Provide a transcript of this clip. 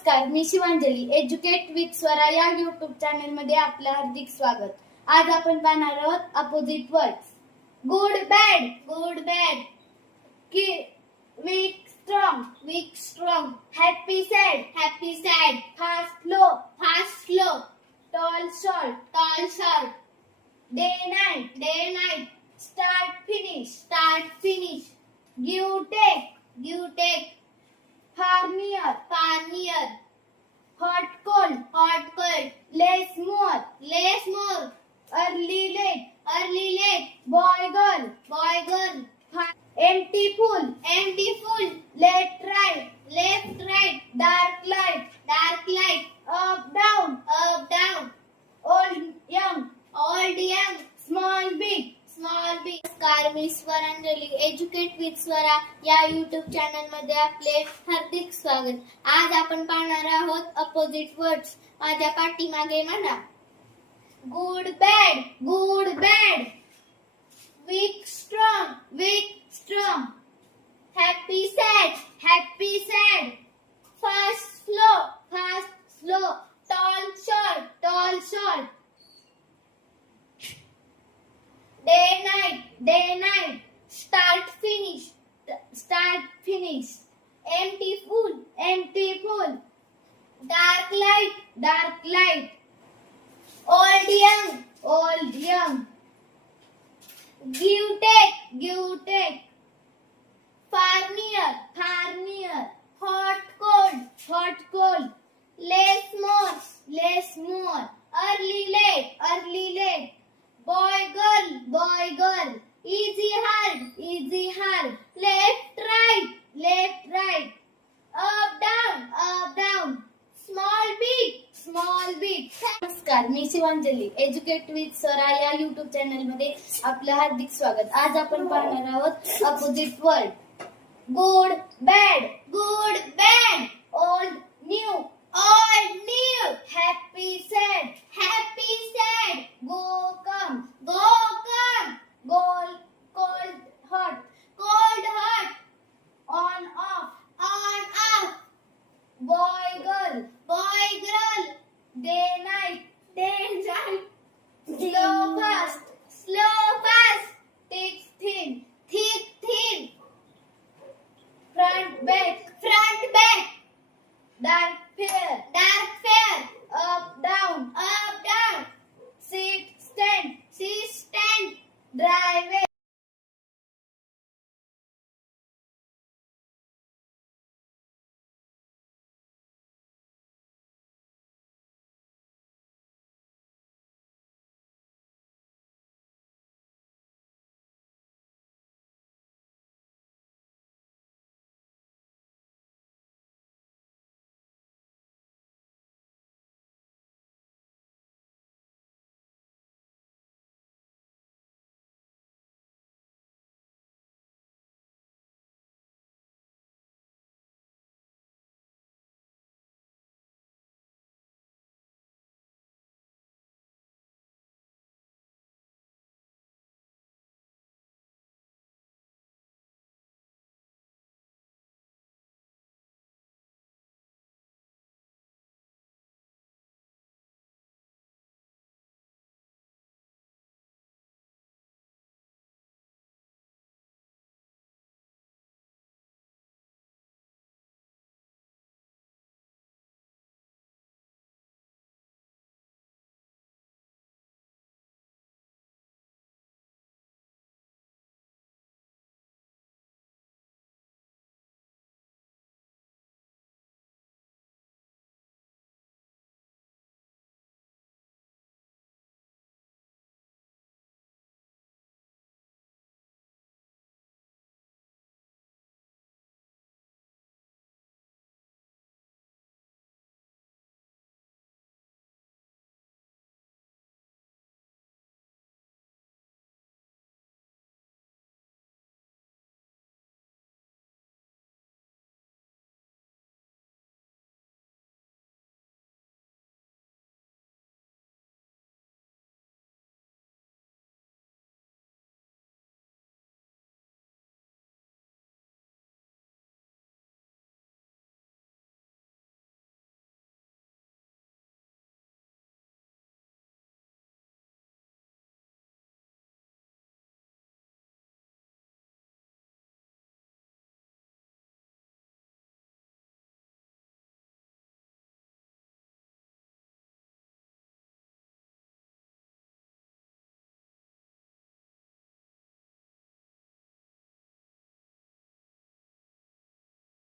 नमस्कार, मी Shivanjali. Educate with स्वरा या YouTube channel मध्ये आपलं हार्दिक स्वागत. आज आपण पाहणार आहोत opposite words. Good bad, good bad. Weak strong, weak strong. Happy sad, happy sad. Fast slow, fast slow. Tall short, tall short. Day night, day night. Start finish, start finish. Give take, give take. Far near, far near. Hot cold, hot cold. Less more, less more. Early late, early late. Boy girl, boy girl. Empty full, empty full. Left right, left right. Dark light, dark light. Up down, up down. Old young, old young. Small big, small big. नमस्कार, मी Swaranjali. Educate with स्वरा या YouTube channel मध्ये आपले हार्दिक स्वागत. आज आपण पाहणार आहोत opposite words. माझ्या पाठीमागे म्हणा. Good bad, good bad. Weak strong, weak strong. Happy sad, happy sad. Fast slow, fast slow. Tall short, tall short. Day night, day night. Start finish, start finish. Empty full, empty full. Dark light, dark light. Old young, old young. Give take, give take. Far near, far near. Hot cold, hot cold. Less more, less more. Early late, early late. Boy girl, boy girl. Easy hard, easy hard. Left right, left right. Up down, up down. Small big, small big. नमस्कार, मी Shivanjali. Educate with स्वरा या YouTube channel मध्ये आपलं हार्दिक स्वागत. आज आपण पाहणार आहोत opposite word. Good bad, good bad. Old new, old new. Happy sad, happy sad. Go come, go come. Cold, cold hot, cold hot. On off, on off. Boy girl, boy girl. Day night, day night. Slow fast, slow fast. Thick thin, thick thin. Front back,